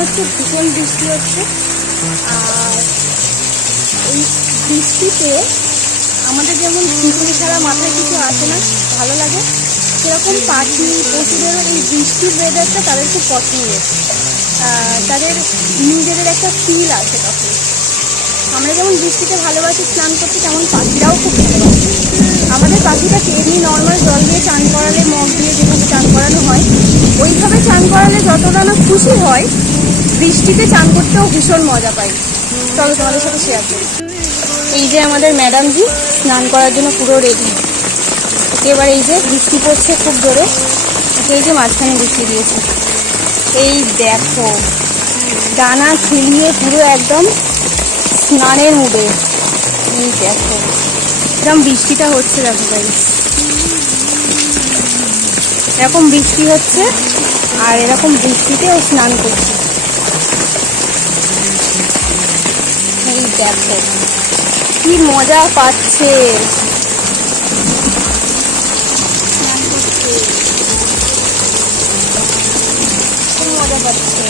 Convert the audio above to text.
হচ্ছে ভীষণ বৃষ্টি হচ্ছে। আর এই বৃষ্টিতে আমাদের যেমন খিচুড়ি ছাড়া মাথায় কিছু আসে না, ভালো লাগে, সেরকম পাখি পশুদেরও এই বৃষ্টির ওয়েদারটা তাদের খুব পছন্দের। তাদের নিজেদের একটা ফিল আছে তখন। আমরা যেমন বৃষ্টিতে ভালোবাসি স্নান করতে, তেমন পাখিরাও খুব ভালোবাসে। আমাদের পাখিটাকে এমনি নর্মাল জল দিয়ে চান করালে, মগ দিয়ে যেভাবে চান করানো হয় ওইভাবে চান করালে যতটা না খুশি হয়, বৃষ্টিতে চান করতেও ভীষণ মজা পাই। চলো তোমাদের সাথে শেয়ার করি। এই যে আমাদের ম্যাডামজি স্নান করার জন্য পুরো রেডি। এবার এই যে বৃষ্টি পড়ছে খুব জোরে, এই যে মাঝখানে বসিয়ে দিয়েছে। এই দেখো ডানা ঝুলিয়ে পুরো একদম স্নানের মুডে। এই দেখো এরকম বৃষ্টিটা হচ্ছে, দেখো গাইস এরকম বৃষ্টি হচ্ছে, আর এরকম বৃষ্টিতে ও স্নান করছে। এই দেখো কি মজা পাচ্ছে, স্নান করছে, খুব মজা পাচ্ছে।